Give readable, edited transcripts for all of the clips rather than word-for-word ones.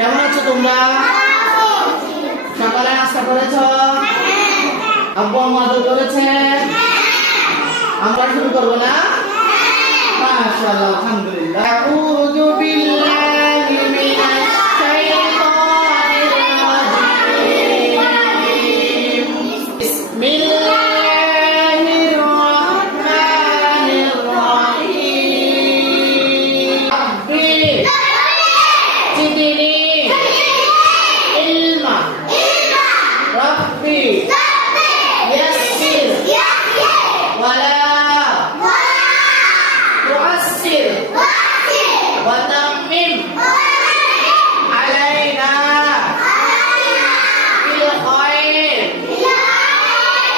কেমন আছো তোমরা? সকালে নাস্তা করেছো? আব্বু আম্মু আদর করেছে? আমরা শুরু করবো না? মাশাআল্লাহ, আলহামদুলিল্লাহ। আউযু বিল্লাহি মিনাশ শাইতানির রাজিম। বিসমিল্লাহির রাহমানির রাহিম। রাব্বি জিদনি ইলমা। রাব্বি ইয়াসসির ওয়ালা وتمم علينا بالخير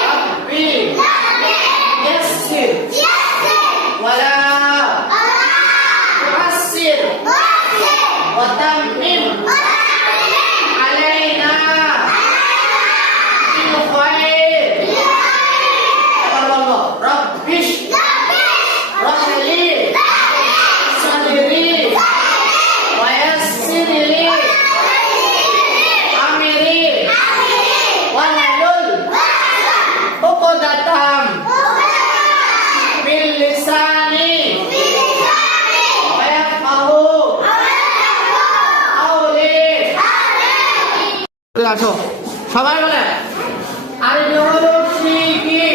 ربي يسر ولا تعسر وتمم علينا بالخير ربي اشرح لي صدري ويسر لي أمري واحلل عقدة من لساني ويفقهوا قولي। আসো সবাই বলে আরবি হরফ শিখি।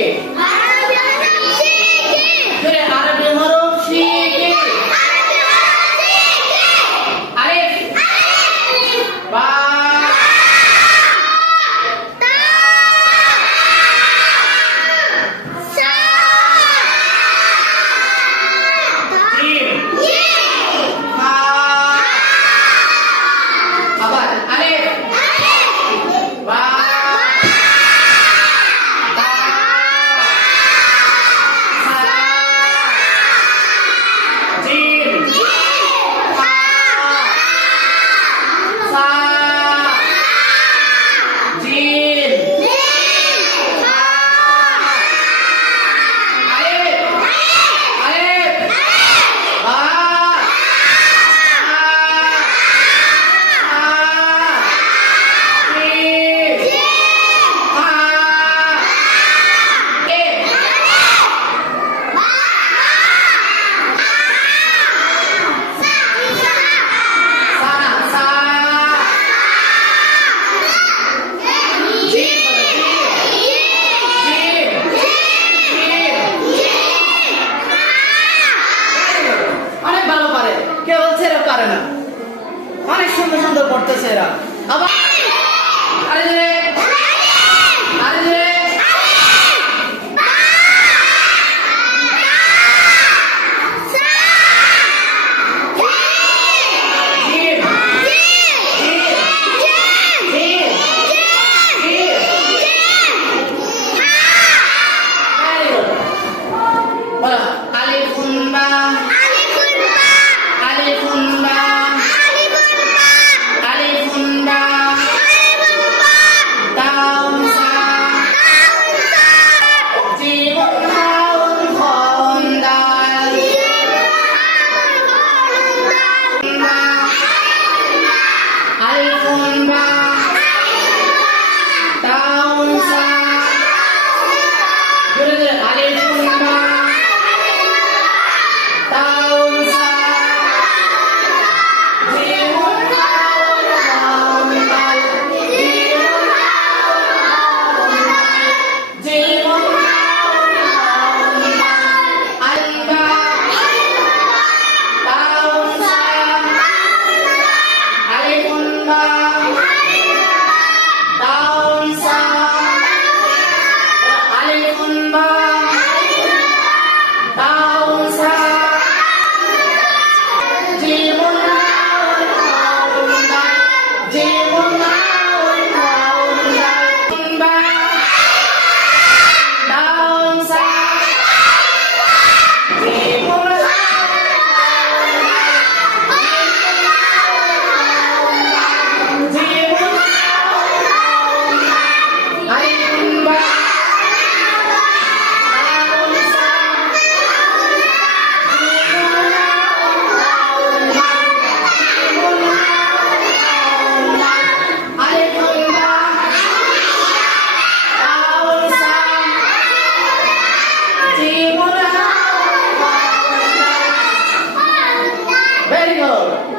আরবি হরফ শিখি। আলিফ বা জিম হা। আবার আলিফ বা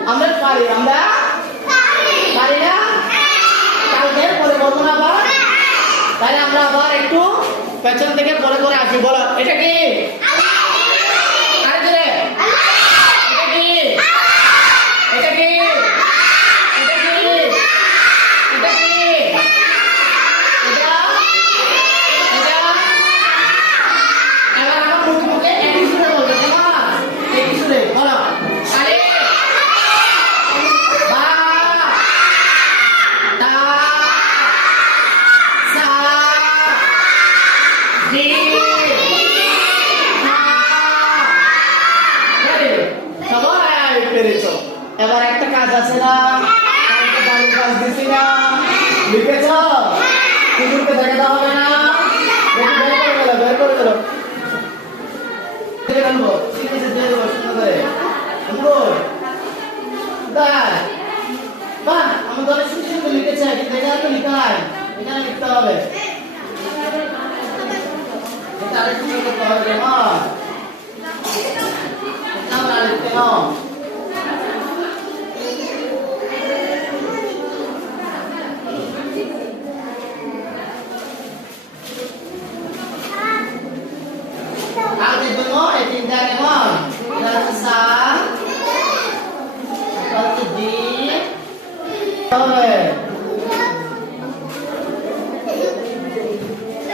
আমরা পারি পারি না কালকে পরে বলবো না আবার তাহলে আমরা আবার একটু পেছন থেকে পরে পরে আসি বলো এটা কি আরে জোরে এটা কি এটা কি এটা কি এটা কি এটা এটা এবার আমার মুখে মুখে একই সুরে বলবে কেমন একই সুরে বলো আরে বা তা সা জি না আরে সবাই পেরেছো এবার একটা কাজ আছে না একটা বাড়ির কাজ দিছি না লিখেছো কুকুরকে দেখাতে হবে না বের করে দিল দেখে ফেলবো সিরিজে দিয়ে দেবো সুন্দর করে কুকুর দাঁড় বাহ আমার দলে সুন্দর সুন্দর লিখেছে কিন্তু এটা তো লিখা হয় এখানে লিখতে হবে এটা আরেকটু করতে হবে যেমন এটা আমরা লিখতে নাও আগে জন্য এই তিনটা কেমন এটা হচ্ছে সা এটা হচ্ছে জি হবে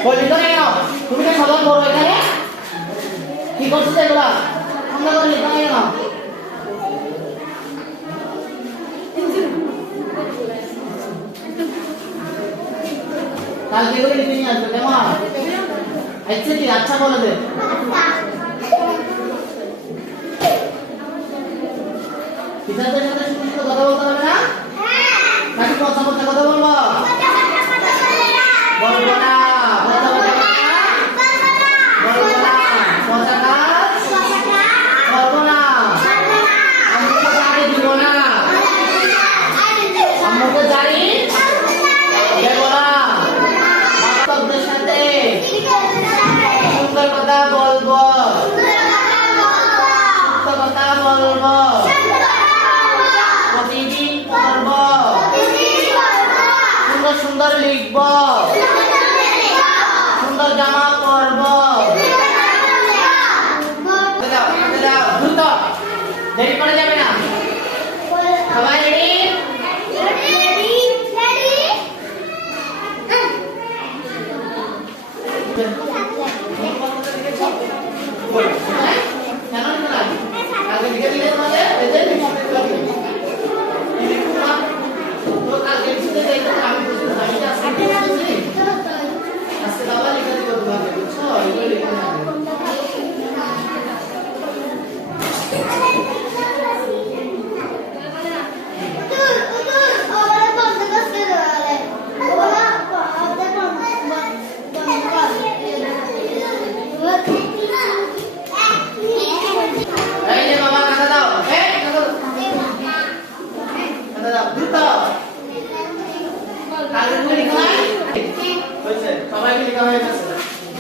বলি তো কেন তুমি তো সবাই বড় এখানে কি করছো এগুলা আমরা করে লিখা কেন কালকে করে লিখে নিয়ে আসবে কেমন আচ্ছা কি আচ্ছা বলে দে টিচারদের সাথে শুধু কথা বলতে হবে না নাকি কথা বলতে কথা বলবো বলবো না কথা বলতে বলবো না কথা কাজ বলবো না আম্মুকে জারি দিব না আম্মুকে জারি দেব না বাচ্চাদের সাথে সুন্দর কথা বলবো সুন্দর কথা বলবো প্রতিদিন পড়বো সুন্দর সুন্দর লিখবো সুন্দর জামা পরবো দ্রুত দেরি করে যাবে না সবাই রেডি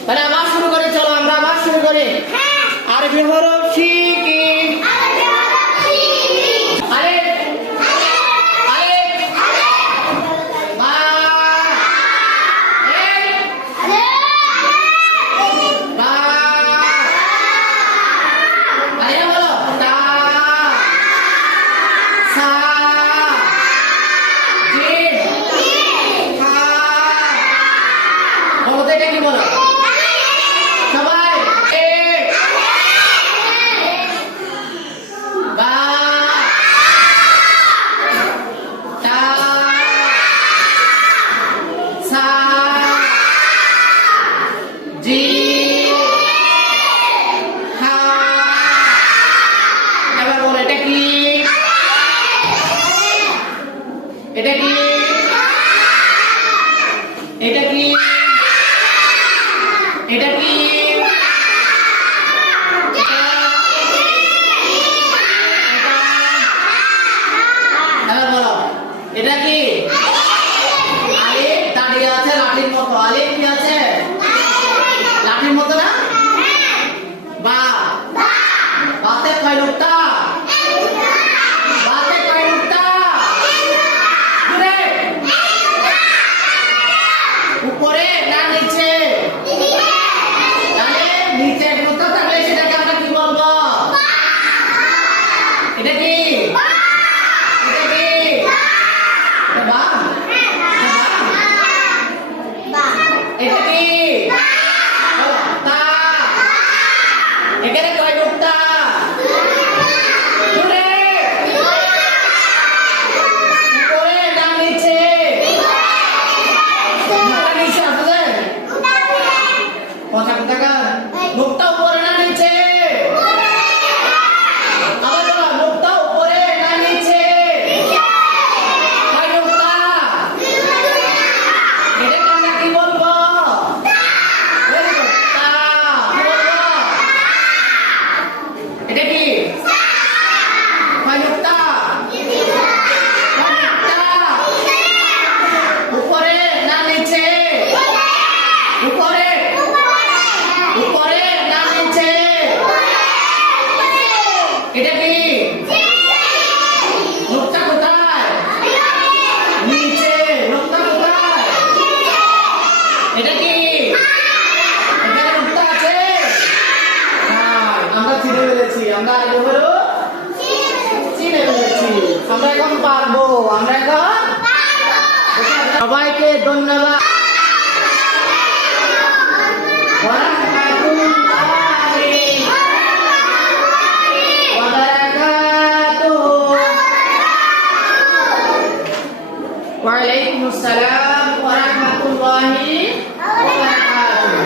তাহলে আবার শুরু করে চলো আমরা আবার শুরু করি আরবি হরফ শিখি আলিফ আলিফ বা বা আলিফ বলো তা সা জিম হা বলো এটা কি বলো সবাই বা তা সা জি হা এবার বলো এটা কি এটা কি এটা কি এটা কি এবার বলো এটা কি আলিফ দাঁড়িয়ে আছে লাঠির মতো আলিফ কি আছে লাঠির মতো না বা বাতে কয় লোকটা বাতে এবার মুখটা উপরে না নিচে? আবার বলো, মুখটা উপরে না নিচে? কয় মুখটা? এটাকে আমরা কি বলবো? Very good. তা। কি বলবো? এটা কি? কয় মুখটা? কয় মুখটা? উপরে না নিচে? উপরে? উপরে না নিচে? এটা কি? মুখটা কোথায়? নিচে। মুখটা কোথায়? এটা কি? এখানে মুখটা আছে? হ্যাঁ, আমরা চিনে ফেলেছি। আমরা আগে হলো চিনে ফেলেছি। আমরা এখন পারবো। আমরা এখন সবাইকে ধন্যবাদ। Waalaikumsalam warahmatullahi wabarakatuh.